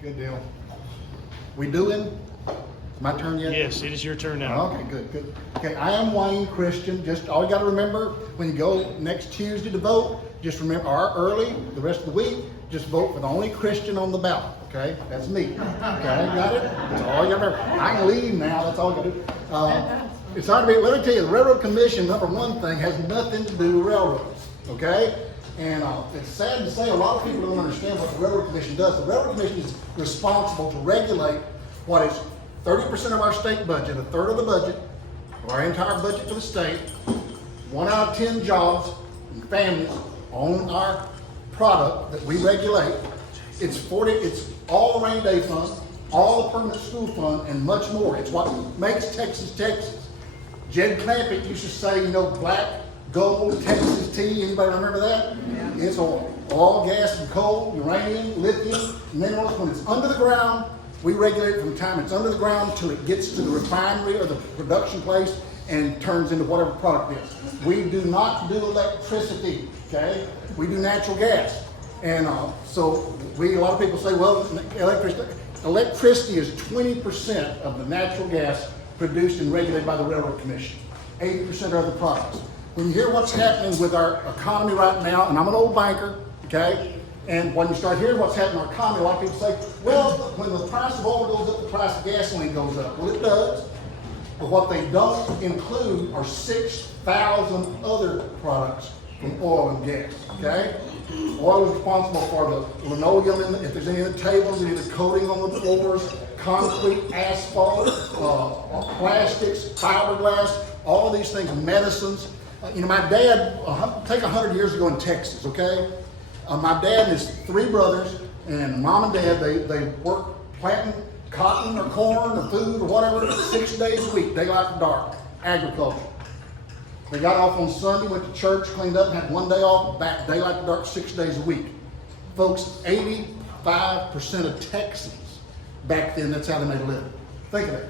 Good deal. We doing? My turn yet? Yes, it is your turn now. Okay, good. Okay, I am Wayne Christian. Just all you got to remember when you go next Tuesday to vote, just remember, or early, the rest of the week, just vote for the only Christian on the ballot. Okay, that's me. Okay, got it? That's all you got to remember. I can leave now. That's all you got to do. It's hard to be. Let me tell you, the Railroad Commission, number one thing, has nothing to do with railroads. Okay. And it's sad to say a lot of people don't understand what the Railroad Commission does. The Railroad Commission is responsible to regulate what is 30% of our state budget, a third of the budget, of our entire budget for the state. 1 out of 10 jobs and families own our product that we regulate. It's all the rainy day fund, all the permanent school fund, and much more. It's what makes Texas, Texas. Jed Clampett used to say, you know, black gold, Texas tea. Anybody remember that? Yeah. It's oil, gas, and coal, uranium, lithium, minerals. When it's under the ground, we regulate it from the time it's under the ground till it gets to the refinery or the production place and turns into whatever product it is. We do not do electricity, okay? We do natural gas. And so a lot of people say, well, electricity is 20% of the natural gas produced and regulated by the Railroad Commission. 80% are other products. When you hear what's happening with our economy right now, and I'm an old banker, okay? And when you start hearing what's happening in our economy, a lot of people say, well, when the price of oil goes up, the price of gasoline goes up. Well, it does. But what they don't include are 6,000 other products from oil and gas, okay? Oil is responsible for the linoleum, if there's any of the tables, any of the coating on the floors, concrete, asphalt, plastics, fiberglass, all these things, medicines. You know, my dad, take 100 years ago in Texas, okay? My dad and his 3 brothers and mom and dad, they worked planting cotton or corn or food or whatever 6 days a week, daylight to dark, agriculture. They got off on Sunday, went to church, cleaned up, and had 1 day off, back daylight to dark 6 days a week. Folks, 85% of Texans back then, that's how they made a living. Think of it.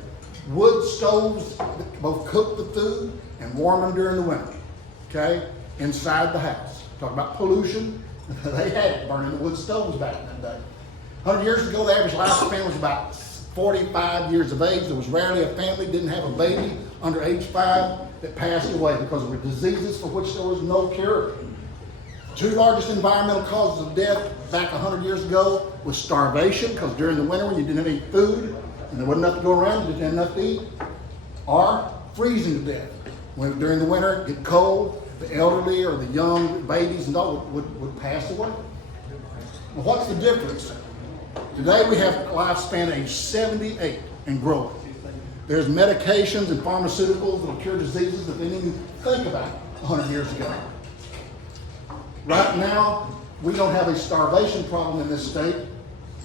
Wood stoves that both cooked the food and warm them during the winter, okay, inside the house. Talk about pollution. They had it burning the wood stoves back in that day. 100 years ago, the average lifespan was about 45 years of age. There was rarely a family that didn't have a baby under age 5 that passed away because of diseases for which there was no cure. 2 largest environmental causes of death back 100 years ago was starvation, because during the winter when you didn't have any food and there wasn't enough to go around, you didn't have enough to eat, or freezing to death. When during the winter it get cold, the elderly or the young babies and all would pass away. Well, what's the difference? Today we have a lifespan age 78 and growing. There's medications and pharmaceuticals that will cure diseases that they didn't even think about 100 years ago. Right now, we don't have a starvation problem in this state.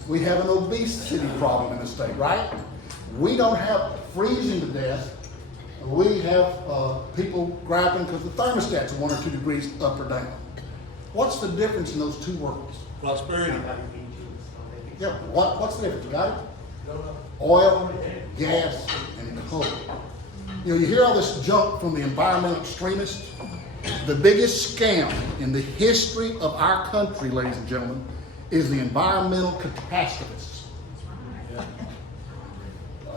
We have an obesity problem in this state, right? We don't have freezing to death. We have people griping because the thermostat's 1 or 2 degrees up or down. What's the difference in those 2 words? Prosperity. Yeah, what's the difference? You got it? Oil, gas, and coal. You know, you hear all this junk from the environmental extremists. The biggest scam in the history of our country, ladies and gentlemen, is the environmental catastrophists.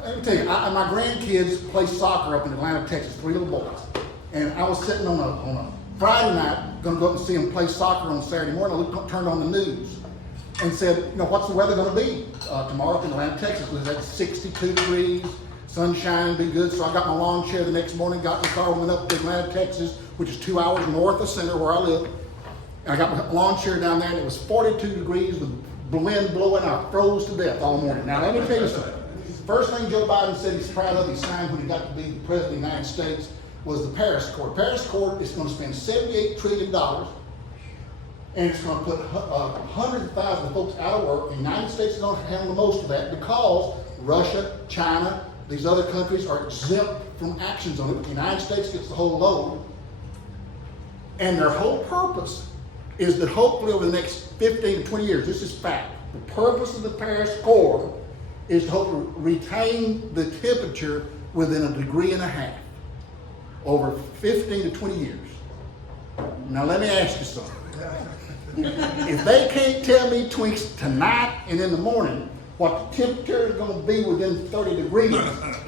Let me tell you, my grandkids play soccer up in Atlanta, Texas, 3 little boys. And I was sitting on a Friday night, going to go up and see them play soccer on Saturday morning. I turned on the news and said, you know, what's the weather going to be tomorrow up in Atlanta, Texas? It was at 62 degrees, sunshine, be good. So I got my lawn chair the next morning, got in the car, went up to Atlanta, Texas, which is 2 hours north of center where I live. And I got my lawn chair down there, and it was 42 degrees with the wind blowing. I froze to death all morning. Now, let me tell you something. First thing Joe Biden said he's proud of, he signed when he got to be the president of the United States, was the Paris Accord. Paris Accord is going to spend $78 trillion, and it's going to put 100,000 folks out of work. The United States is going to handle the most of that because Russia, China, these other countries are exempt from actions on it. The United States gets the whole load. And their whole purpose is that hopefully over the next 15 to 20 years, this is fact, the purpose of the Paris Accord is to hope to retain the temperature within 1.5 degrees over 15 to 20 years. Now let me ask you something. If they can't tell me between tonight and in the morning what the temperature is going to be within 30 degrees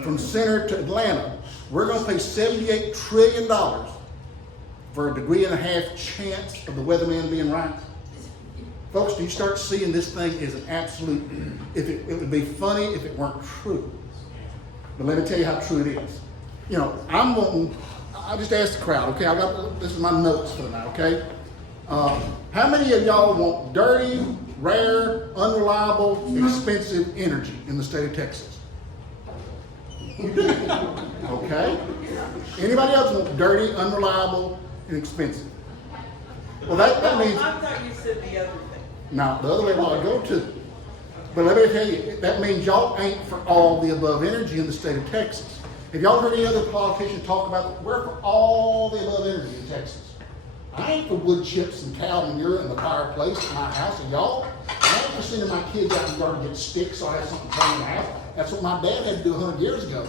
from center to Atlanta, we're going to pay $78 trillion for a 1.5 degree chance of the weatherman being right. Folks, do you start seeing this thing as an absolute, it would be funny if it weren't true. But let me tell you how true it is. You know, I just asked the crowd, okay, this is my notes for tonight, okay? How many of y'all want dirty, rare, unreliable, expensive energy in the state of Texas? You do. Okay. Anybody else want dirty, unreliable, and expensive? Well, that means. I thought you said the other thing. Now, the other way I go to. But let me tell you, that means y'all ain't for all the above energy in the state of Texas. Have y'all heard any other politician talk about we're for all the above energy in Texas? I ain't for wood chips and cow manure in the fireplace in my house, and y'all, I ain't for sending my kids out in the yard to get sticks so I have something to burn in the house. That's what my dad had to do 100 years ago.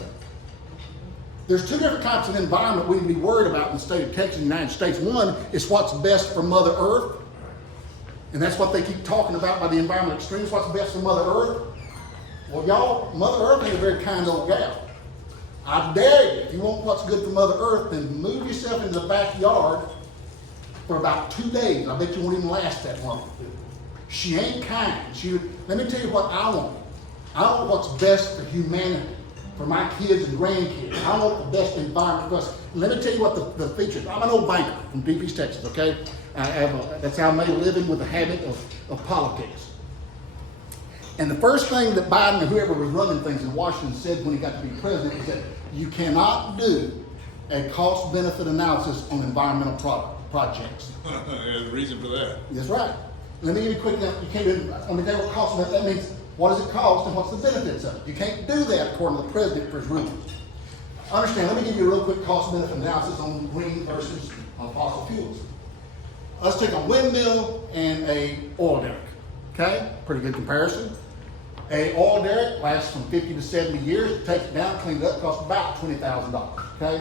There's two different types of environment we need to be worried about in the state of Texas and the United States. One is what's best for Mother Earth, and that's what they keep talking about by the environmental extremes, what's best for Mother Earth. Well, y'all, Mother Earth ain't a very kind old gal. I dare you, if you want what's good for Mother Earth, then move yourself into the backyard for about 2 days. I bet you won't even last that long. She ain't kind. Let me tell you what I want. I want what's best for humanity, for my kids and grandkids. I want the best environment for us. Let me tell you what the features. I'm an old banker from Deep East Texas, okay? That's how I made a living with the habit of politics. And the first thing that Biden or whoever was running things in Washington said when he got to be president is that you cannot do a cost-benefit analysis on environmental projects. There's a reason for that. That's right. Let me give you a quick, you can't do, I mean, what cost benefit, that means what does it cost and what's the benefits of it. You can't do that according to the president for his rulings. Understand, let me give you a real quick cost benefit analysis on green versus fossil fuels. Let's take a windmill and a oil derrick, okay? Pretty good comparison. A oil derrick lasts from 50 to 70 years. It takes it down, clean it up, costs about $20,000, okay?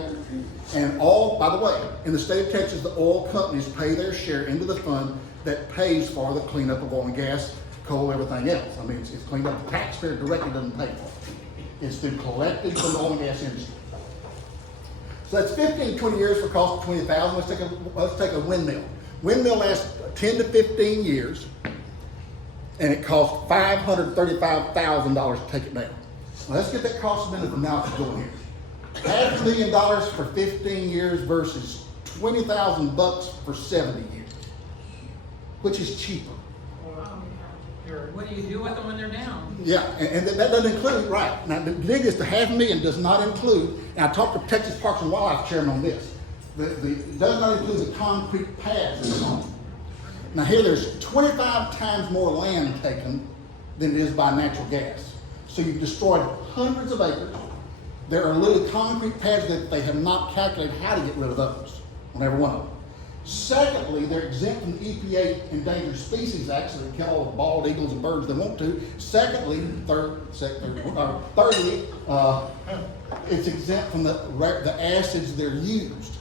And by the way, in the state of Texas, the oil companies pay their share into the fund that pays for the cleanup of oil and gas, coal, everything else. I mean, it's cleaned up. The taxpayer directly doesn't pay for it. It's been collected from the oil and gas industry. So that's 15, 20 years for a cost of $20,000. Let's take a windmill. Windmill lasts 10 to 15 years. And it costs $535,000 to take it down. Now let's get that cost benefit analysis going here. $500,000 for 15 years versus $20,000 for 70 years. Which is cheaper? What do you do with them when they're down? Yeah, and that doesn't include, right. Now the thing is, the $500,000 does not include, and I talked to Texas Parks and Wildlife Chairman on this, it does not include the concrete pads that are on. Now here there's 25 times more land taken than it is by natural gas. So you've destroyed hundreds of acres. There are little concrete pads that they have not calculated how to get rid of those on every one of them. Secondly, they're exempt from the EPA Endangered Species Act, so they kill all the bald eagles and birds they want to. Secondly, thirdly, it's exempt from the acids they're used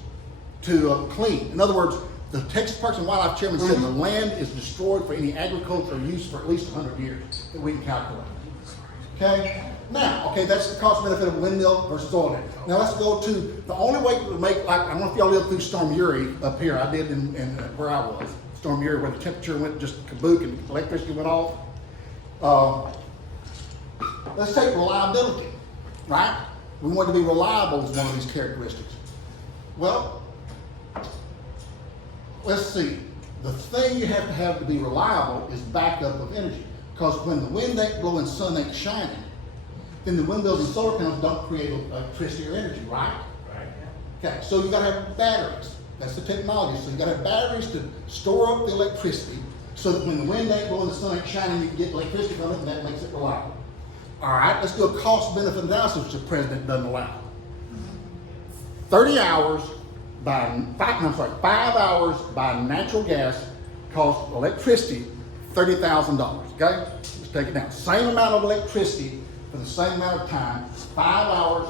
to clean. In other words, the Texas Parks and Wildlife Chairman said the land is destroyed for any agricultural use for at least 100 years that we can calculate. Okay? Now, that's the cost benefit of windmill versus oil derrick. Now let's go to the only way to make, I don't know if y'all lived through Storm Uri up here. I did in where I was. Storm Uri, where the temperature went just kabook and electricity went off. Let's take reliability, right? We want to be reliable as one of these characteristics. Well, let's see. The thing you have to be reliable is backup of energy. Because when the wind ain't blowing, sun ain't shining, then the windmills and solar panels don't create electricity or energy, right? Right. Okay, so you gotta have batteries. That's the technology. So you gotta have batteries to store up the electricity so that when the wind ain't blowing, the sun ain't shining, you can get electricity from it, and that makes it reliable. All right, let's do a cost benefit analysis, which the president doesn't allow. 5 hours by natural gas costs electricity $30,000, okay? Let's take it down. Same amount of electricity for the same amount of time, 5 hours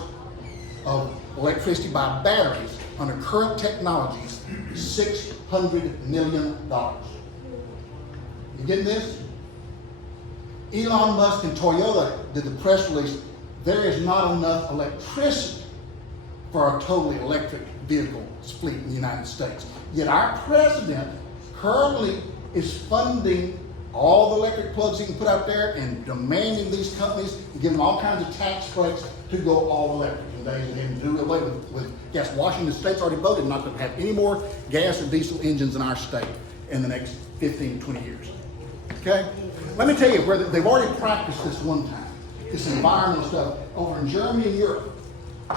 of electricity by batteries under current technologies, $600 million. You getting this? Elon Musk and Toyota did the press release, there is not enough electricity for a totally electric vehicle fleet in the United States. Yet our president currently is funding all the electric plugs he can put out there and demanding these companies and giving them all kinds of tax breaks to go all electric. And do away with gas. Washington State's already voted not to have any more gas or diesel engines in our state in the next 15, 20 years. Okay? Let me tell you where they've already practiced this one time, this environmental stuff, over in Germany and Europe.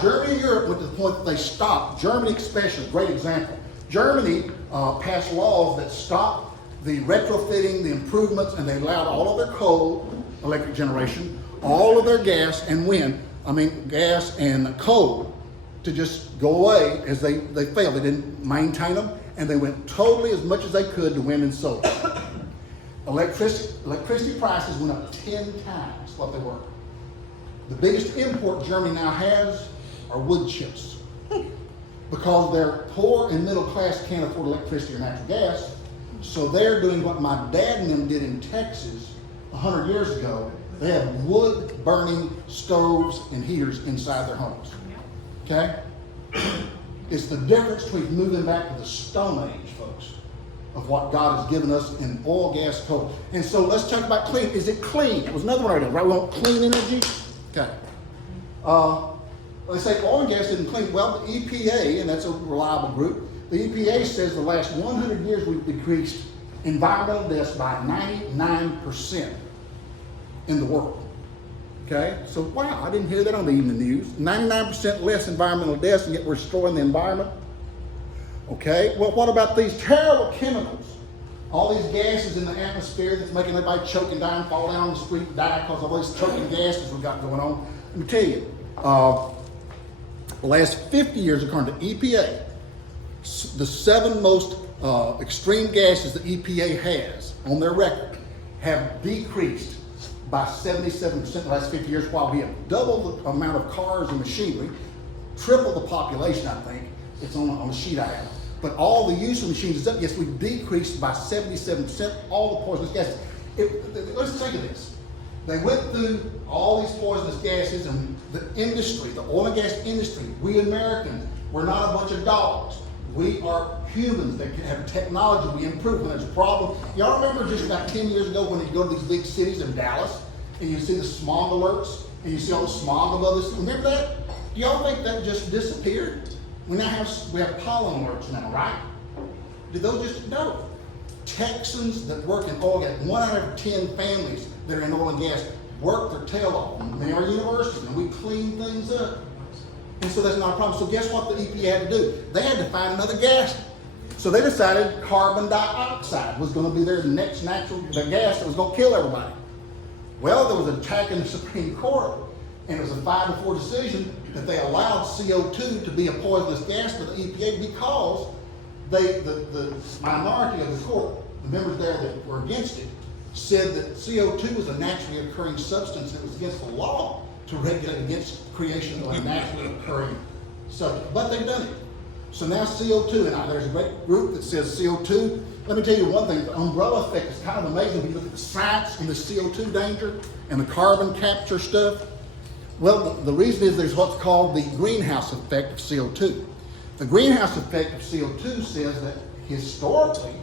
Germany and Europe went to the point that they stopped. Germany especially, great example. Germany passed laws that stopped the retrofitting, the improvements, and they allowed all of their coal, electric generation, all of their gas and gas and coal to just go away as they failed. They didn't maintain them, and they went totally as much as they could to wind and solar. Electricity prices went up 10 times what they were. The biggest import Germany now has are wood chips. Because their poor and middle class can't afford electricity or natural gas, so they're doing what my dad and them did in Texas 100 years ago. They have wood burning stoves and heaters inside their homes. Okay? It's the difference between moving back to the Stone Age, folks, of what God has given us in oil, gas, coal. And so let's talk about clean. Is it clean? It was another one I did, right? We want clean energy? Okay. They say oil and gas isn't clean. Well, the EPA, and that's a reliable group, the EPA says the last 100 years we've decreased environmental deaths by 99% in the world. Okay? So, wow, I didn't hear that on the evening news. 99% less environmental deaths, and yet we're destroying the environment. Okay? Well, what about these terrible chemicals? All these gases in the atmosphere that's making everybody choke and die and fall down on the street and die because of all these choking gases we've got going on. Let me tell you, the last 50 years, according to EPA, the 7 most extreme gases the EPA has on their record have decreased by 77% in the last 50 years, while we have doubled the amount of cars and machinery, triple the population, I think. It's on the sheet I have. But all the use of machines is up. Yes, we've decreased by 77% all the poisonous gases. Let's think of this. They went through all these poisonous gases, and the industry, the oil and gas industry, we Americans, we're not a bunch of dogs. We are humans that can have technology. We improve when there's a problem. Y'all remember just about 10 years ago when you go to these big cities in Dallas and you see the smog alerts and you see all the smog above us? Remember that? Do y'all think that just disappeared? We have pollen alerts now, right? Did those just, no. Texans that work in oil and gas, 1 out of 10 families that are in oil and gas work their tail off. And they are universities, and we clean things up. And so that's not a problem. So guess what the EPA had to do? They had to find another gas. So they decided carbon dioxide was going to be their next the gas that was going to kill everybody. Well, there was an attack in the Supreme Court, and it was a 5-4 decision that they allowed CO2 to be a poisonous gas for the EPA because the minority of the court, the members there that were against it, said that CO2 was a naturally occurring substance and it was against the law to regulate against creation of a naturally occurring substance. But they've done it. So now CO2, and there's a great group that says CO2. Let me tell you one thing, the umbrella effect is kind of amazing when you look at the science and the CO2 danger and the carbon capture stuff. Well, the reason is there's what's called the greenhouse effect of CO2. The greenhouse effect of CO2 says that historically,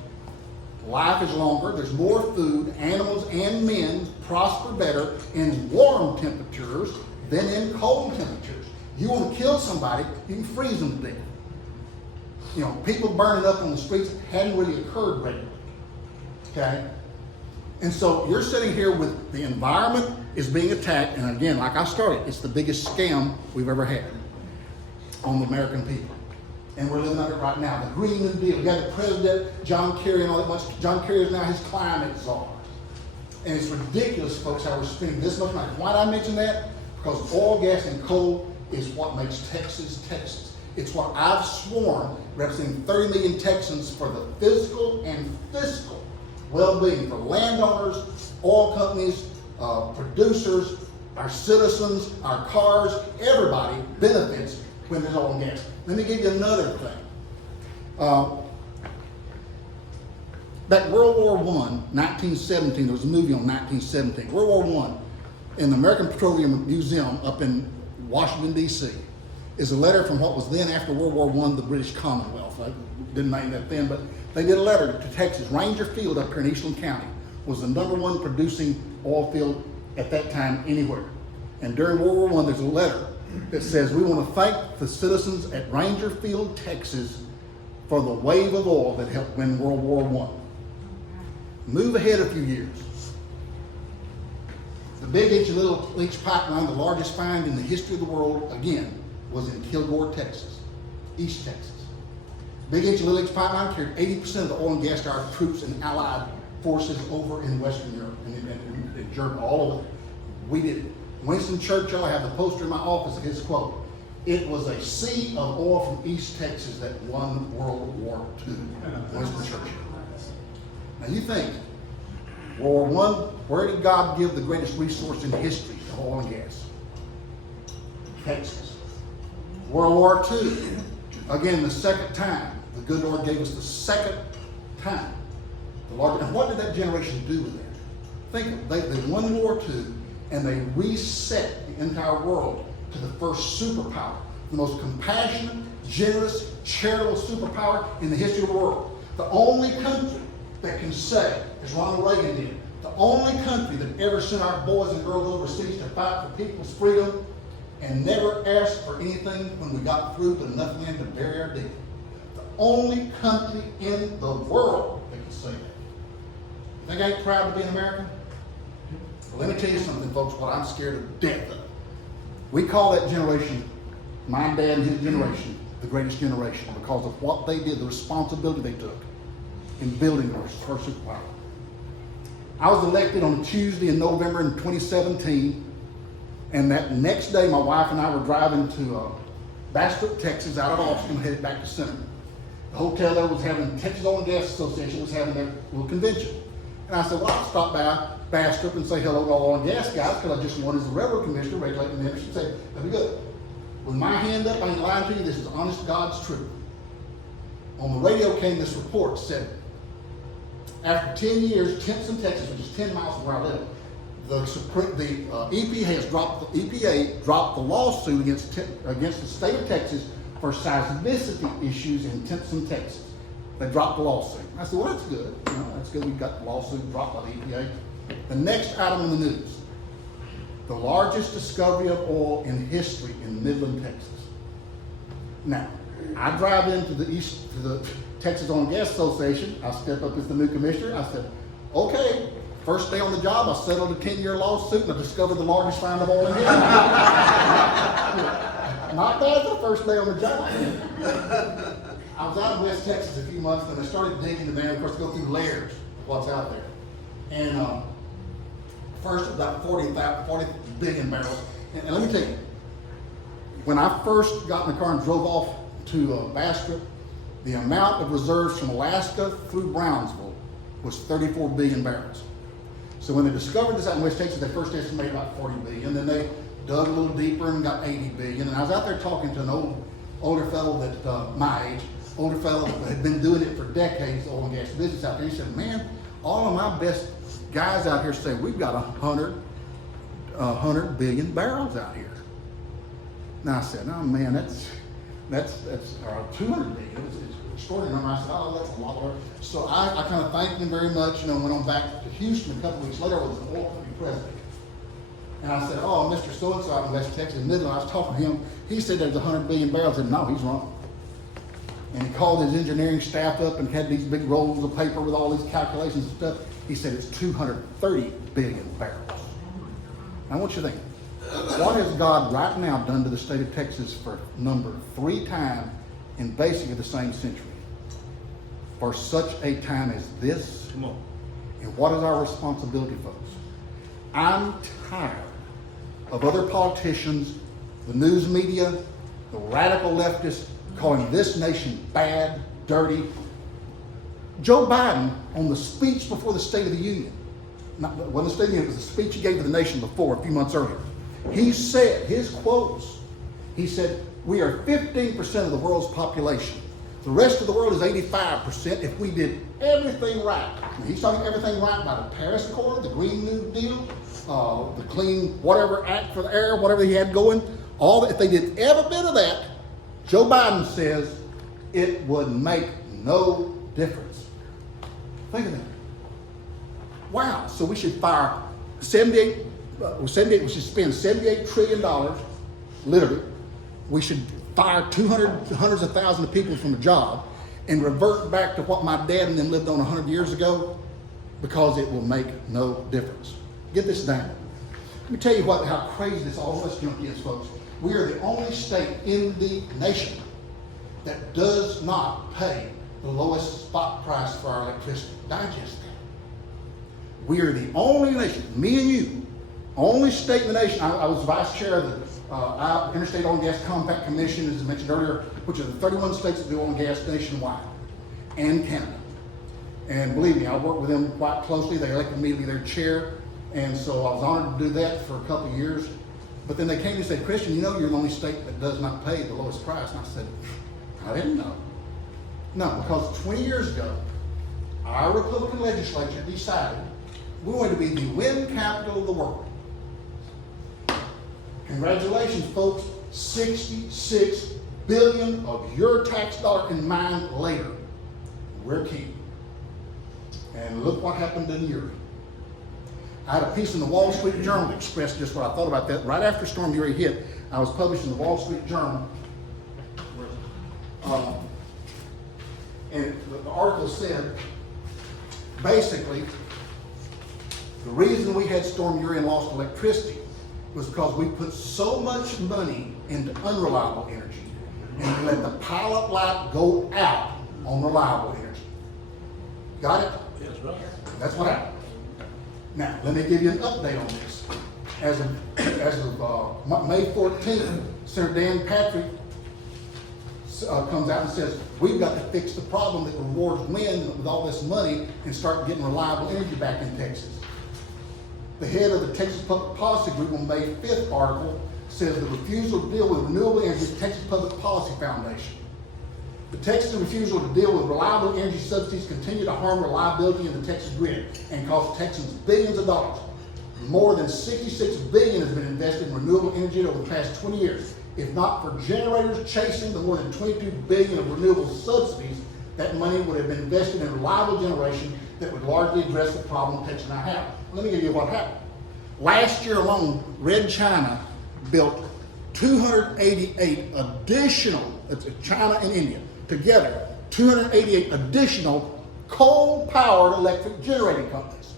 life is longer, there's more food, animals and men prosper better in warm temperatures than in cold temperatures. You want to kill somebody, you can freeze them to death. You know, people burning up on the streets hadn't really occurred regularly. Okay? And so you're sitting here with the environment is being attacked, and again, like I started, it's the biggest scam we've ever had on the American people. And we're living under it right now. The Green New Deal. We got the President, John Kerry, and all that much. John Kerry is now his climate czar. And it's ridiculous, folks, how we're spending this much money. Why did I mention that? Because oil, gas, and coal is what makes Texas, Texas. It's what I've sworn, representing 30 million Texans, for the physical and fiscal well-being for landowners, oil companies, producers, our citizens, our cars, everybody benefits when there's oil and gas. Let me give you another thing. Back in World War I, 1917, there was a movie on 1917. World War I, in the American Petroleum Museum up in Washington, D.C., is a letter from what was then, after World War I, the British Commonwealth. I didn't name that then, but they did a letter to Texas. Ranger Field up here in Eastland County was the #1 producing oil field at that time anywhere. And during World War I, there's a letter that says, we want to thank the citizens at Ranger Field, Texas, for the wave of oil that helped win World War I. Move ahead a few years. The Big Inch and Little Inch pipeline, the largest find in the history of the world, again, was in Kilgore, Texas, East Texas. Big Inch and Little Inch pipeline carried 80% of the oil and gas to our troops and allied forces over in Western Europe and in Germany, all over. We did it. Winston Churchill, I have the poster in my office of his quote. It was a sea of oil from East Texas that won World War II. Winston Churchill. Now you think, World War I, where did God give the greatest resource in history of oil and gas? Texas. World War II, again, the second time. The good Lord gave us the second time. And what did that generation do with that? Think of it. They won World War II, and they reset the entire world to the first superpower, the most compassionate, generous, charitable superpower in the history of the world. The only country that can say, as Ronald Reagan did, the only country that ever sent our boys and girls overseas to fight for people's freedom and never asked for anything when we got through but enough land to bury our dead. The only country in the world that can say that. You think I ain't proud to be an American? Well, let me tell you something, folks, what I'm scared to death of. We call that generation, my dad and his generation, the greatest generation because of what they did, the responsibility they took in building our first superpower. I was elected on a Tuesday in November in 2017, and that next day my wife and I were driving to Bastrop, Texas, out of Austin, headed back to Center. The hotel there was having, Texas Oil and Gas Association was having their little convention. And I said, well, I'll stop by Bastrop and say hello to all the oil and gas guys because I just won as the railroad commissioner, regulating the industry. Say, that'd be good. With my hand up, I ain't lying to you, this is honest God's truth. On the radio came this report that said, after 10 years, Timpson, Texas, which is 10 miles from where I live, the EPA dropped the lawsuit against the state of Texas for seismicity issues in Timpson, Texas. They dropped the lawsuit. I said, well, that's good. You know, that's good. We got the lawsuit dropped by the EPA. The next item in the news, the largest discovery of oil in history in Midland, Texas. Now, I drive into the Texas Oil and Gas Association. I step up as the new commissioner. I said, okay, first day on the job, I settled a 10-year lawsuit and I discovered the largest find of oil in history. Not bad for the first day on the job. I was out in West Texas a few months and I started digging the there. Of course, go through layers of what's out there. And first, about 40 billion barrels. And let me tell you, when I first got in the car and drove off to Bastrop, the amount of reserves from Alaska through Brownsville was 34 billion barrels. So when they discovered this out in West Texas, they first estimated about 40 billion. Then they dug a little deeper and got 80 billion. And I was out there talking to an older fellow that my age, older fellow that had been doing it for decades, oil and gas business out there. He said, man, all of my best guys out here say we've got 100 billion barrels out here. Now I said, oh man, that's 200 billion. It's extraordinary. I said, oh, that's a lot more. So I kind of thanked him very much, went on back to Houston a couple weeks later. I was an oil company president. And I said, oh, Mr. So-and-so out in West Texas, Midland, I was talking to him. He said there's 100 billion barrels. I said, no, he's wrong. And he called his engineering staff up and had these big rolls of paper with all these calculations and stuff. He said it's 230 billion barrels. Now I want you to think, what has God right now done to the state of Texas for number 3 times in basically the same century? For such a time as this? Come on. And what is our responsibility, folks? I'm tired of other politicians, the news media, the radical leftists calling this nation bad, dirty. Joe Biden, on the speech before the State of the Union, it wasn't the State of the Union, it was the speech he gave to the nation before, a few months earlier. He said, his quotes, he said, we are 15% of the world's population, The rest of the world is 85% if we did everything right. And he's talking everything right by the Paris Accord, the Green New Deal, the Clean Whatever Act for the Air, whatever he had going. All that, if they did every bit of that, Joe Biden says it would make no difference. Think of that. Wow. So we should fire we should spend $78 trillion, literally. We should fire hundreds of thousands of people from a job and revert back to what my dad and them lived on 100 years ago because it will make no difference. Get this down. Let me tell you how crazy this all this junk is, folks. We are the only state in the nation that does not pay the lowest spot price for our electricity. Digest that. We are the only nation, me and you, only state in the nation. I was vice chair of the Interstate Oil and Gas Compact Commission, as I mentioned earlier, which are the 31 states that do oil and gas nationwide, and Canada. And believe me, I worked with them quite closely. They elected me to be their chair, and so I was honored to do that for a couple of years. But then they came and said, Christian, you know you're the only state that does not pay the lowest price. And I said, I didn't know. No, because 20 years ago, our Republican legislature decided we wanted to be the wind capital of the world. Congratulations, folks. 66 billion of your tax dollar and mine later. We're king. And look what happened in Europe. I had a piece in the Wall Street Journal that expressed just what I thought about that. Right after Storm Uri hit, I was published in the Wall Street Journal. And the article said, basically, the reason we had Storm Uri and lost electricity was because we put so much money into unreliable energy and we let the pilot light go out on reliable energy. Got it? Yes, right. That's what happened. Now, let me give you an update on this. As of May 14th, Senator Dan Patrick comes out and says, we've got to fix the problem that rewards wind with all this money and start getting reliable energy back in Texas. The head of the Texas Public Policy Group on May 5th article says the refusal to deal with renewable energy is Texas Public Policy Foundation. The Texas refusal to deal with reliable energy subsidies continue to harm reliability in the Texas grid and cost Texans billions of dollars. More than $66 billion has been invested in renewable energy over the past 20 years. If not for generators chasing the more than $22 billion of renewable subsidies, that money would have been invested in reliable generation that would largely address the problem Texas now have. Let me give you what happened. Last year alone, Red China built 288 additional, China and India, together, 288 additional coal-powered electric generating companies.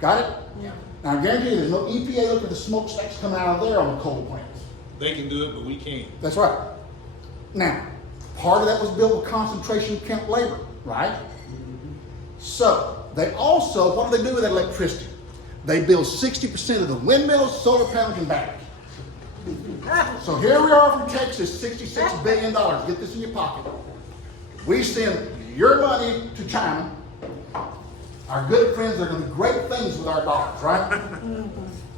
Got it? Yeah. Now I guarantee you there's no EPA look at the smokestacks coming out of there on the coal plants. They can do it, but we can't. That's right. Now, part of that was built with concentration camp labor, right? So, they also, what do they do with that electricity? They build 60% of the windmills, solar panels, and batteries. So here we are from Texas, $66 billion. Get this in your pocket. We send your money to China. Our good friends are going to do great things with our dollars, right?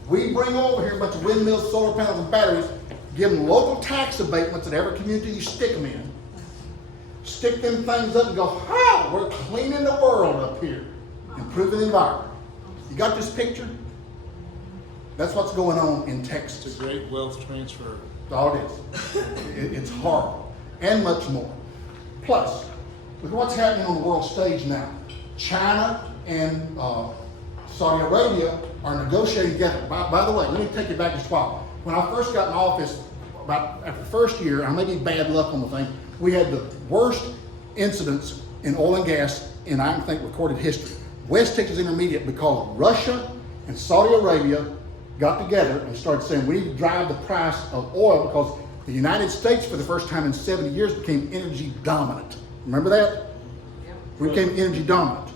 We bring over here a bunch of windmills, solar panels, and batteries, give them local tax abatements in every community you stick them in. Stick them things up and go, oh, we're cleaning the world up here, improving the environment. You got this picture? That's what's going on in Texas. It's a great wealth transfer. All it is. It's horrible. And much more. Plus, look at what's happening on the world stage now. China and Saudi Arabia are negotiating together. By the way, let me take you back just a while. When I first got in office, about after the first year, I may be bad luck on the thing, we had the worst incidents in oil and gas in, I think, recorded history. West Texas Intermediate, because Russia and Saudi Arabia got together and started saying we need to drive the price of oil because the United States, for the first time in 70 years, became energy dominant. Remember that? Yeah. We became energy dominant.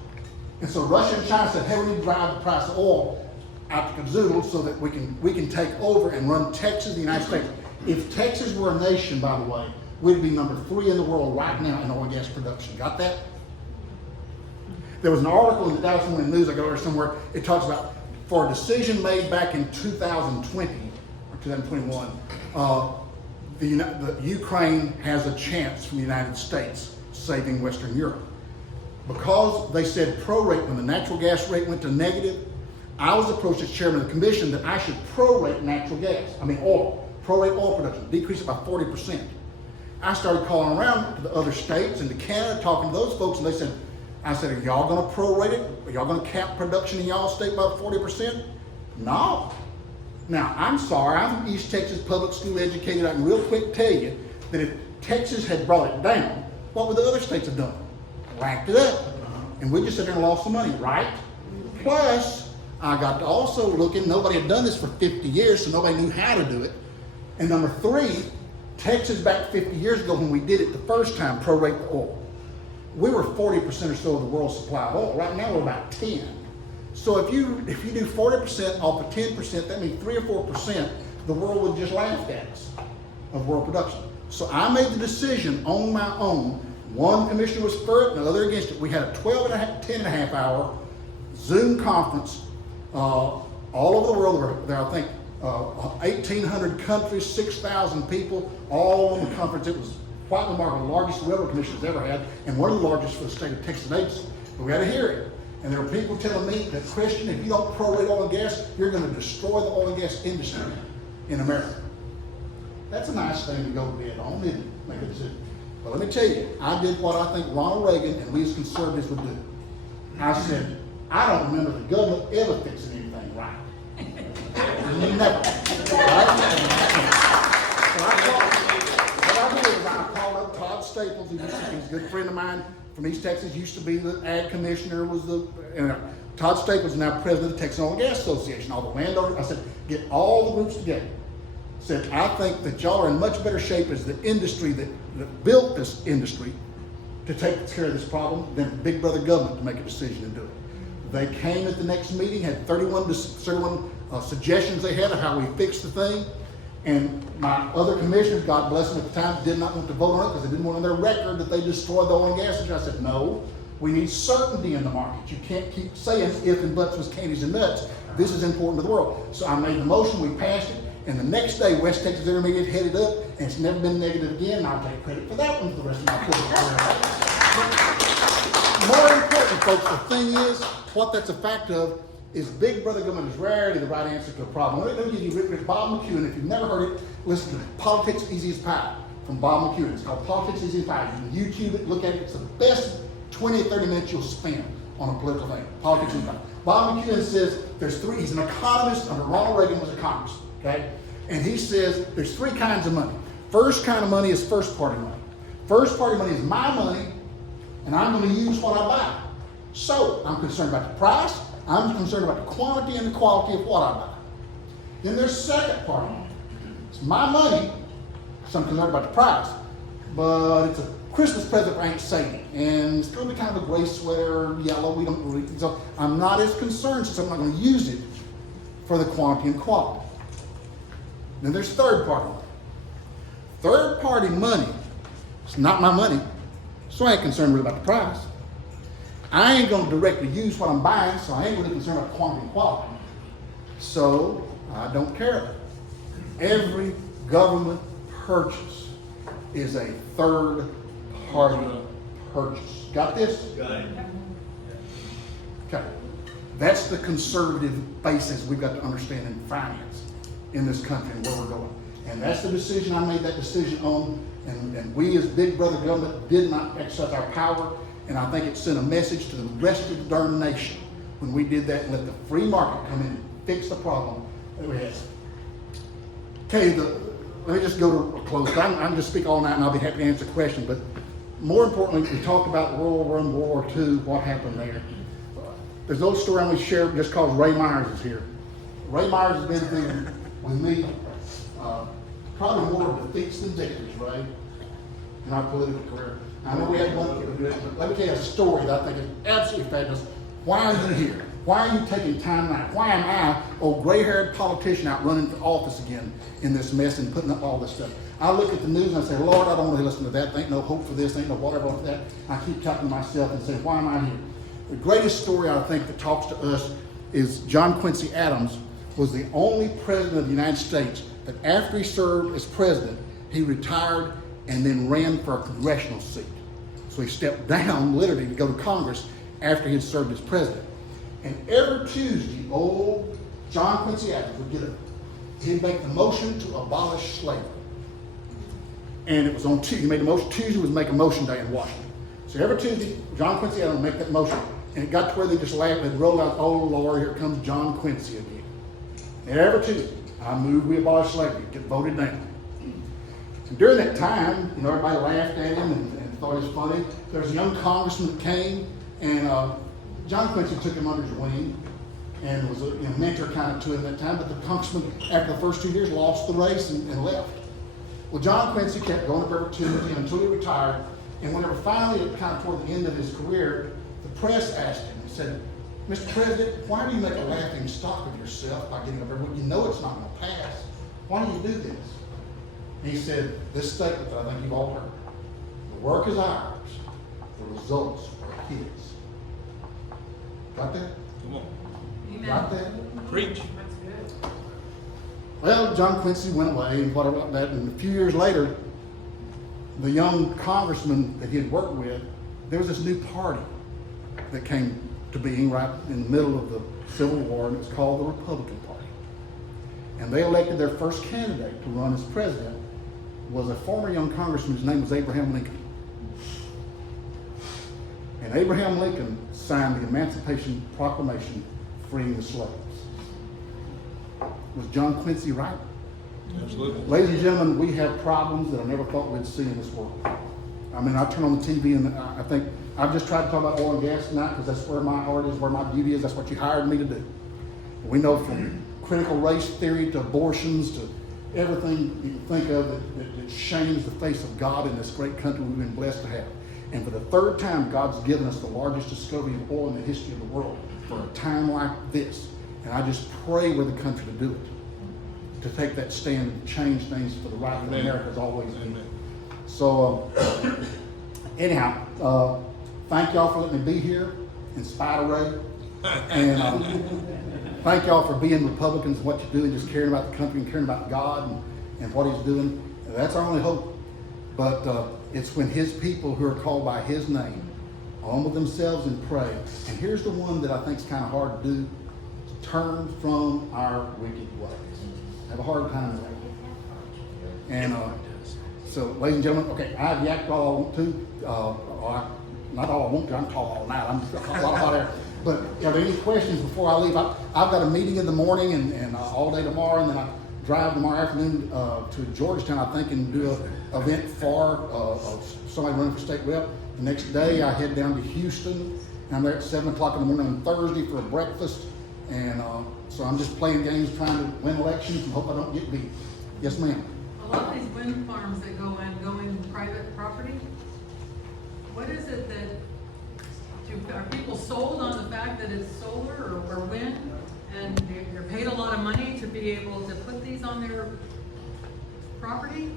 And so Russia and China said, hey, we need to drive the price of oil out to Kazoodle so that we can take over and run Texas and the United States. If Texas were a nation, by the way, we'd be number 3 in the world right now in oil and gas production. Got that? There was an article in the Dallas Morning News, I got there somewhere, it talks about for a decision made back in 2020 or 2021, the Ukraine has a chance from the United States saving Western Europe. Because they said prorate when the natural gas rate went to negative, I was approached as chairman of the commission that I should prorate oil, prorate oil production, decrease it by 40%. I started calling around to the other states and to Canada, talking to those folks, and they said, I said, are y'all gonna prorate it? Are y'all gonna cap production in y'all state by 40%? No. Now, I'm sorry, I'm East Texas public school educated. I can real quick tell you that if Texas had brought it down, what would the other states have done? Racked it up. And we just sat there and lost some money, right? Plus, I got to also looking, nobody had done this for 50 years, so nobody knew how to do it. And number three, Texas back 50 years ago when we did it the first time, prorate the oil. We were 40% or so of the world's supply of oil. Right now we're about 10. So if you do 40% off of 10%, that means 3 or 4%, the world would just laugh at us of world production. So I made the decision on my own. One commissioner was for it and the other against it. We had a 10.5 hour Zoom conference all over the world. There I think 1,800 countries, 6,000 people, all on the conference. It was quite remarkable, the largest railroad commission has ever had, and one of the largest for the state of Texas agency. But we had a hearing, and there were people telling me that, Christian, if you don't prorate oil and gas, you're going to destroy the oil and gas industry in America. That's a nice thing to go to bed on, isn't it? Make a decision. But let me tell you, I did what I think Ronald Reagan and we as conservatives would do. I said, I don't remember the government ever fixing anything right. Never. Right? I called up Todd Staples, he's a good friend of mine from East Texas, used to be the ag commissioner, Todd Staples is now president of the Texas Oil and Gas Association, all the landowners. I said, get all the groups together. Said, I think that y'all are in much better shape as the industry that built this industry to take care of this problem than big brother government to make a decision and do it. They came at the next meeting, had 31 suggestions they had of how we fix the thing. And my other commissioners, God bless them at the time, did not want to vote on it because they didn't want on their record that they destroyed the oil and gas industry. I said, no, we need certainty in the market. You can't keep saying if and buts was candies and nuts. This is important to the world. So I made the motion, we passed it, and the next day West Texas Intermediate headed up, and it's never been negative again, and I'll take credit for that one for the rest of my career. More important, folks, the thing is, what that's a fact of is big brother government is rarely the right answer to a problem. Let me give you Bob McEwen. If you've never heard it, listen to it. Politics Easy as Pie from Bob McEwen. It's called Politics Easy as Pie. You can YouTube it, look at it. It's the best 20 or 30 minutes you'll spend on a political thing. Politics Easy as Pie. Bob McEwen says there's three, he's an economist under Ronald Reagan was a congressman, okay? And he says there's three kinds of money. First kind of money is first party money. First party money is my money, and I'm going to use what I buy. So I'm concerned about the price. I'm concerned about the quantity and the quality of what I buy. Then there's second party money. It's my money, so I'm concerned about the price, but it's a Christmas present for Aunt Sadie, and it's going to be kind of a gray sweater, yellow. We don't really, so I'm not as concerned since I'm not going to use it for the quantity and quality. Then there's third party money. Third party money, it's not my money, so I ain't concerned really about the price. I ain't going to directly use what I'm buying, so I ain't really concerned about quantity and quality. So I don't care. Every government purchase is a third party purchase. Got this? Got it. Okay. That's the conservative basis we've got to understand in finance in this country and where we're going. And that's the decision I made that decision on. And we as big brother government did not exercise our power. And I think it sent a message to the rest of the darn nation when we did that and let the free market come in and fix the problem that we had. Okay, let me just go to a close. I'm going to speak all night and I'll be happy to answer questions. But more importantly, we talked about World War I, World War II, what happened there. There's no story I'm going to share just because Ray Myers is here. Ray Myers has been through with me probably more defeats than victories, Ray, in our political career. I know we had one, but let me tell you a story that I think is absolutely fabulous. Why are you here? Why are you taking time out? Why am I, old gray-haired politician, out running for office again in this mess and putting up all this stuff? I look at the news and I say, Lord, I don't want to listen to that. There ain't no hope for this. There ain't no whatever for that. I keep talking to myself and say, why am I here? The greatest story I think that talks to us is John Quincy Adams was the only president of the United States that after he served as president, he retired and then ran for a congressional seat. So he stepped down literally to go to Congress after he had served as president. And every Tuesday, old John Quincy Adams would he'd make the motion to abolish slavery. And it was on Tuesday. He made the motion. Tuesday was make a motion day in Washington. So every Tuesday, John Quincy Adams would make that motion. And it got to where they just laughed and rolled out, oh Lord, here comes John Quincy again. And every Tuesday, I move we abolish slavery, get voted down. And during that time, everybody laughed at him and thought it was funny. There was a young congressman that came, and John Quincy took him under his wing and was a mentor kind of to him at that time. But the congressman, after the first 2 years, lost the race and left. Well, John Quincy kept going up every Tuesday until he retired. And whenever finally, kind of toward the end of his career, the press asked him, he said, Mr. President, why do you make a laughing stock of yourself by getting up there when you know it's not going to pass? Why do you do this? And he said this statement that I think you've all heard. The work is ours. The results are his. Got that? Come on. Amen. Got that? Preach. That's good. Well, John Quincy went away and whatever like that. And a few years later, the young congressman that he had worked with, there was this new party that came to being right in the middle of the Civil War, and it's called the Republican Party. And they elected their first candidate to run as president was a former young congressman whose name was Abraham Lincoln. And Abraham Lincoln signed the Emancipation Proclamation freeing the slaves. Was John Quincy right? Absolutely. Ladies and gentlemen, we have problems that I never thought we'd see in this world. I mean, I turn on the TV and I think, I've just tried to talk about oil and gas tonight because that's where my heart is, where my duty is. That's what you hired me to do. We know from critical race theory to abortions to everything you can think of that shames the face of God in this great country we've been blessed to have. And for the third time, God's given us the largest discovery of oil in the history of the world for a time like this. And I just pray we're the country to do it, to take that stand and change things for the right of America has always been. So anyhow, thank y'all for letting me be here in spite of Ray. And thank y'all for being Republicans and what you do and just caring about the country and caring about God and what he's doing. That's our only hope. But it's when his people who are called by his name humble themselves and pray. And here's the one that I think is kind of hard to do. Turn from our wicked ways. I have a hard time with that. And so, ladies and gentlemen, okay, I've yacked all I want to. Not all I want to, I'm talking all night. I'm a lot of hot air. But are there any questions before I leave? I've got a meeting in the morning and all day tomorrow, and then I drive tomorrow afternoon to Georgetown, I think, and do an event for somebody running for state rep. The next day, I head down to Houston, and I'm there at 7 o'clock in the morning on Thursday for a breakfast. And so I'm just playing games, trying to win elections, and hope I don't get beat. Yes, ma'am. A lot of these wind farms that go in private property, what is it that, are people sold on the fact that it's solar or wind? And they're paid a lot of money to be able to put these on their property?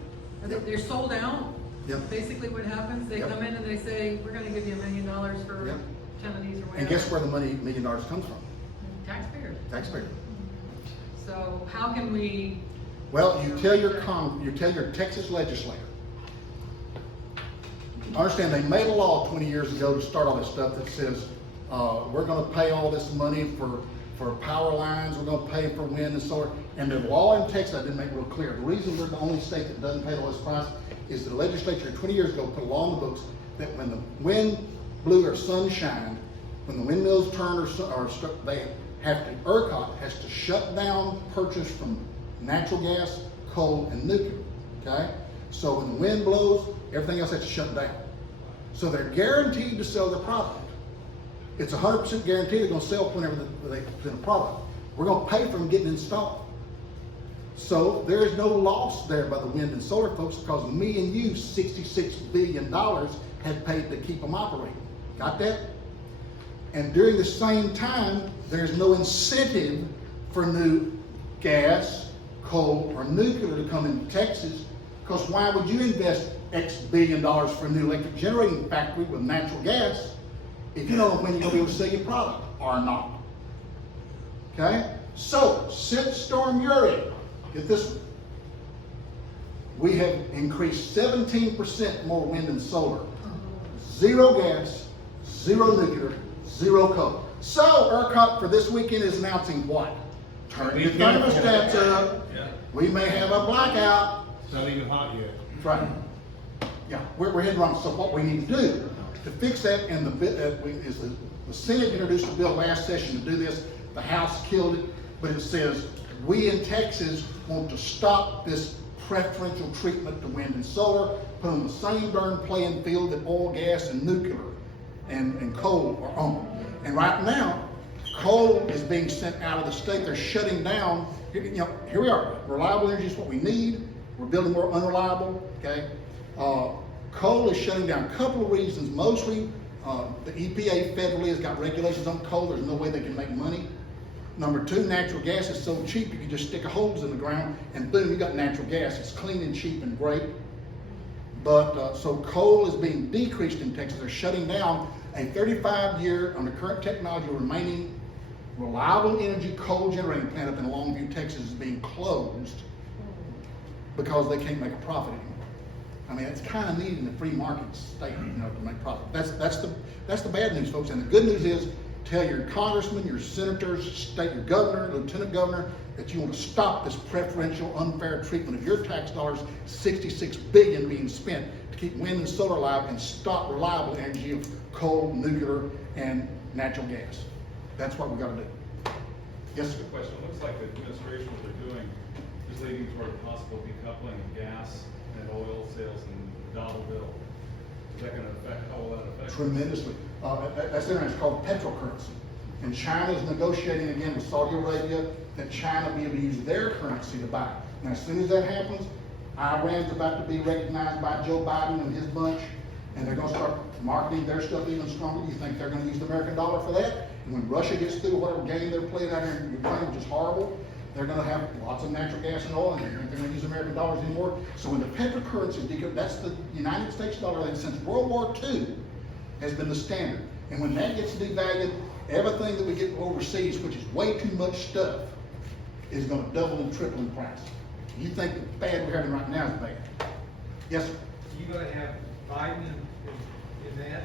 They're sold out? Yep. Basically what happens, they Yep. come in and they say, we're gonna give you $1 million for Yep. 10 of these or whatever. And guess where the money, $1 million comes from? Taxpayers. Taxpayer. So how can we? Well, you tell your Texas legislator. Understand, they made a law 20 years ago to start all this stuff that says we're going to pay all this money for power lines, we're going to pay for wind and solar. And the law in Texas, I didn't make it real clear. The reason we're the only state that doesn't pay all this price is the legislature 20 years ago put a law in the books that when the wind blew or sun shined, when the windmills turn or struck, ERCOT has to shut down purchase from natural gas, coal, and nuclear, okay? So when the wind blows, everything else has to shut down. So they're guaranteed to sell their product. It's 100% guaranteed they're gonna sell whenever they present a product. We're gonna pay for them getting installed. So there is no loss there by the wind and solar folks because me and you, $66 billion, had paid to keep them operating. Got that? And during the same time, there's no incentive for new gas, coal, or nuclear to come into Texas, because why would you invest X billion dollars for a new electric generating factory with natural gas if you don't know when you're going to be able to sell your product or not? Okay? So, since Storm Uri, get this one. we have increased 17% more wind and solar. Zero gas, zero nuclear, zero coal. So ERCOT for this weekend is announcing what? Turn your thermostats up. Yeah. We may have a blackout. It's not even hot yet. That's right. Yeah, we're heading wrong. So what we need to do to fix that, and the Senate introduced a bill last session to do this. The House killed it, but it says we in Texas want to stop this preferential treatment to wind and solar, put on the same darn playing field that oil, gas, and nuclear and coal are on. And right now, coal is being sent out of the state. They're shutting down. Here we are. Reliable energy is what we need. We're building more unreliable. Okay. Coal is shutting down. A couple of reasons. Mostly, the EPA federally has got regulations on coal. There's no way they can make money. Number two, natural gas is so cheap you can just stick a hose in the ground and boom, you got natural gas. It's clean and cheap and great. But so coal is being decreased in Texas. They're shutting down a 35-year, under current technology, remaining reliable energy coal generating plant up in Longview, Texas is being closed because they can't make a profit anymore. I mean, it's kind of neat in the free market state, to make profit. That's the bad news, folks. And the good news is, tell your congressman, your senators, your governor, lieutenant governor, that you want to stop this preferential, unfair treatment of your tax dollars, $66 billion being spent to keep wind and solar alive, and stop reliable energy of coal, nuclear, and natural gas. That's what we got to do. Yes, sir. Good question. It looks like the administration, what they're doing, is leading toward possible decoupling of gas and oil sales and the dollar bill. Is that going to affect, how will that affect? Tremendously. That's interesting. It's called petrocurrency. And China is negotiating again with Saudi Arabia that China be able to use their currency to buy. Now, as soon as that happens, Iran's about to be recognized by Joe Biden and his bunch, and they're going to start marketing their stuff even stronger. You think they're going to use the American dollar for that? And when Russia gets through whatever game they're playing out here in Ukraine, which is horrible, they're going to have lots of natural gas and oil, and they're not going to use American dollars anymore. So when the petrocurrency is decoupled, that's the United States dollar that since World War II has been the standard. And when that gets devalued, everything that we get overseas, which is way too much stuff, is going to double and triple in price. You think the bad we're having right now is bad? Yes, sir. You gonna have Biden in that?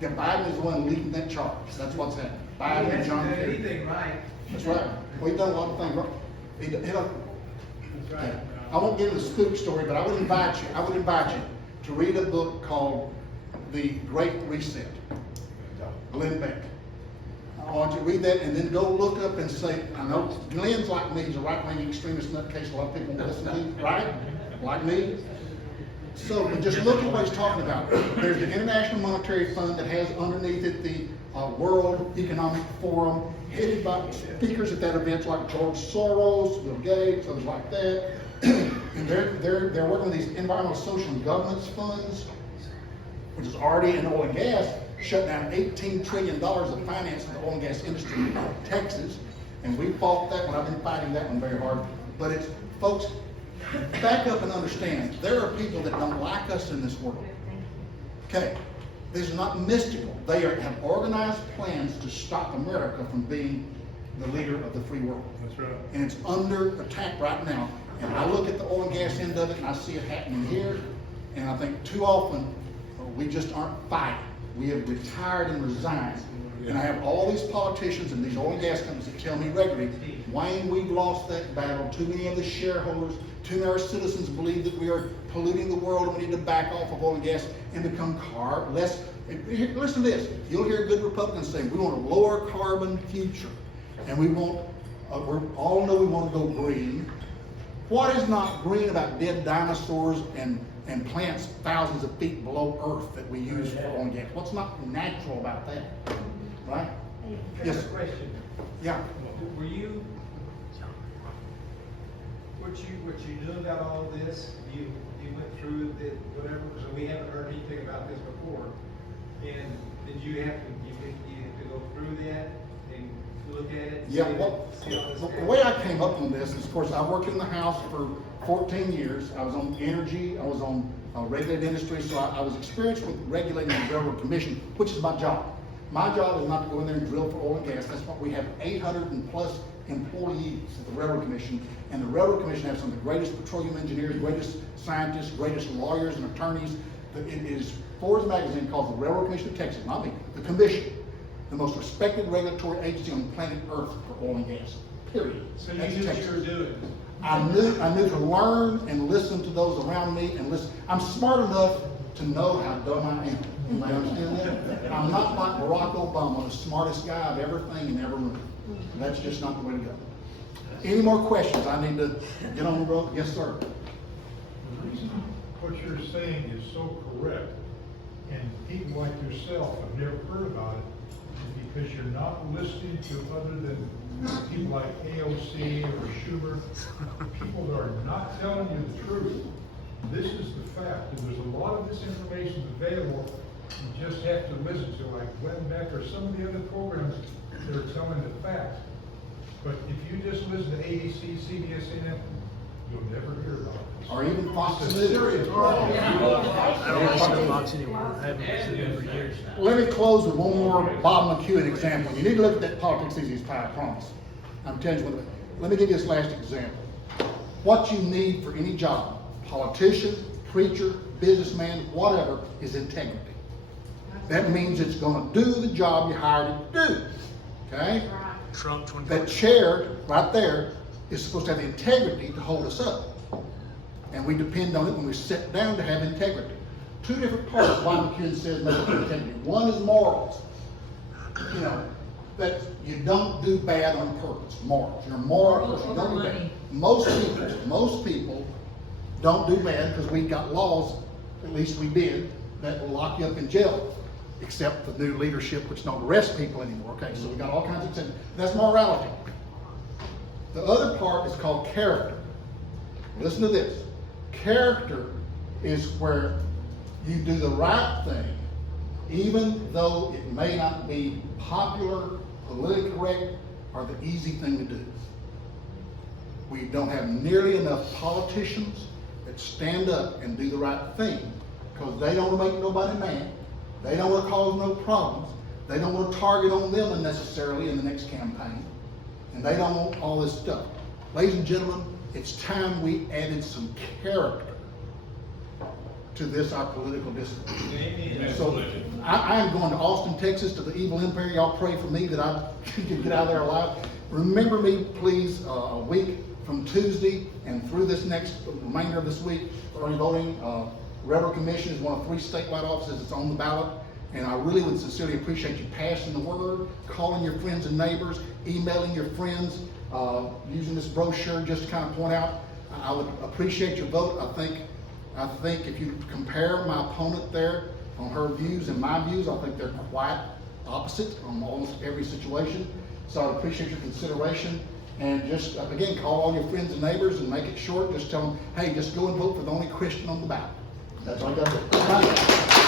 Yeah, Biden is the one leading that charge. That's what's happening. Biden and John He hasn't done Kerry. anything right. That's right. Well, he's done a lot of things wrong. That's right. I won't get into the spook story, but I would invite you to read a book called The Great Reset. Glenn Beck. I want you to read that and then go look up and say, I know Glenn's like me, he's a right-wing extremist nutcase a lot of people won't listen to, right? Like me. So, but just look at what he's talking about. There's the International Monetary Fund that has underneath it the World Economic Forum, headed by speakers at that event like George Soros, Bill Gates, others like that. And they're working with these environmental, social, and governance funds, which is already in oil and gas, shut down $18 trillion of finance in the oil and gas industry in Texas. And we fought that one. I've been fighting that one very hard. But it's, folks, back up and understand, there are people that don't like us in this world. Okay, this is not mystical. They have organized plans to stop America from being the leader of the free world. That's right. And it's under attack right now. And I look at the oil and gas end of it and I see it happening here. And I think too often we just aren't fighting. We have retired and resigned. And I have all these politicians and these oil and gas companies that tell me regularly, Wayne, we've lost that battle. Too many of the shareholders, too many of our citizens believe that we are polluting the world and we need to back off of oil and gas and become less. Listen to this. You'll hear good Republicans say, we want a lower carbon future. And we want, we all know we want to go green. What is not green about dead dinosaurs and plants thousands of feet below Earth that we use for oil and gas? What's not natural about that? Right? Yes. Yes. Question. Yeah. Were you, what you knew about all of this, you went through the, whatever, so we haven't heard anything about this before. And did you have to go through that and look at it? Yeah, well, the way I came up on this is, of course, I worked in the House for 14 years. I was on energy, I was on regulated industry, so I was experienced with regulating the Railroad Commission, which is my job. My job is not to go in there and drill for oil and gas. That's what we have 800 and plus employees at the Railroad Commission. And the Railroad Commission has some of the greatest petroleum engineers, greatest scientists, greatest lawyers and attorneys. It is, Forbes magazine calls the Railroad Commission of Texas, not me, the commission, the most respected regulatory agency on planet Earth for oil and gas, period. So you That's knew what Texas. you were doing. I knew to learn and listen to those around me and listen. I'm smart enough to know how dumb I am. You understand that? I'm not like Barack Obama, the smartest guy of everything in every room. That's just not the way to go. Any more questions? I need to get on the road. Yes, sir. The reason what you're saying is so correct, and people like yourself have never heard about it, is because you're not listening to other than people like AOC or Schumer, people that are not telling you the truth. This is the fact, and there's a lot of this information available, you just have to listen to, like Glenn Beck or some of the other programs that are telling the facts. But if you just listen to ABC, CBS, CNN, you'll never hear about it. Or even Fox It's a News. serious problem. I don't listen to Fox anymore. I haven't listened to it for years now. Let me close with one more Bob McEwen example. You need to look at that politics easy as pie, I promise. I'm telling you what, let me give you this last example. What you need for any job, politician, preacher, businessman, whatever, is integrity. That means it's gonna do the job you hired it to do, okay? Trump 20. That chair right there is supposed to have the integrity to hold us up. And we depend on it when we sit down to have integrity. Two different parts why McEwen says make it integrity. One is morals. You know, that you don't do bad on purpose, morals. You're a moral person, you don't do bad. Most people don't do bad because we've got laws, at least we did, that will lock you up in jail, except the new leadership which don't arrest people anymore. Okay, so we got all kinds of exceptions. That's morality. The other part is called character. Listen to this. Character is where you do the right thing, even though it may not be popular, politically correct, or the easy thing to do. We don't have nearly enough politicians that stand up and do the right thing because they don't want to make nobody mad. They don't want to cause no problems. They don't want to target on them unnecessarily in the next campaign. And they don't want all this stuff. Ladies and gentlemen, it's time we added some character to this, our political discourse. So I am going to Austin, Texas, to the evil empire. Y'all pray for me that I can get out of there alive. Remember me, please, a week from Tuesday and through this next remainder of this week, early voting. Railroad Commission is one of 3 statewide offices that's on the ballot. And I really would sincerely appreciate you passing the word, calling your friends and neighbors, emailing your friends, using this brochure just to kind of point out. I would appreciate your vote. I think if you compare my opponent there on her views and my views, I think they're quite opposite on almost every situation. So I appreciate your consideration. And just, again, call all your friends and neighbors and make it short. Just tell them, hey, just go and vote for the only Christian on the ballot. That's all I got to do.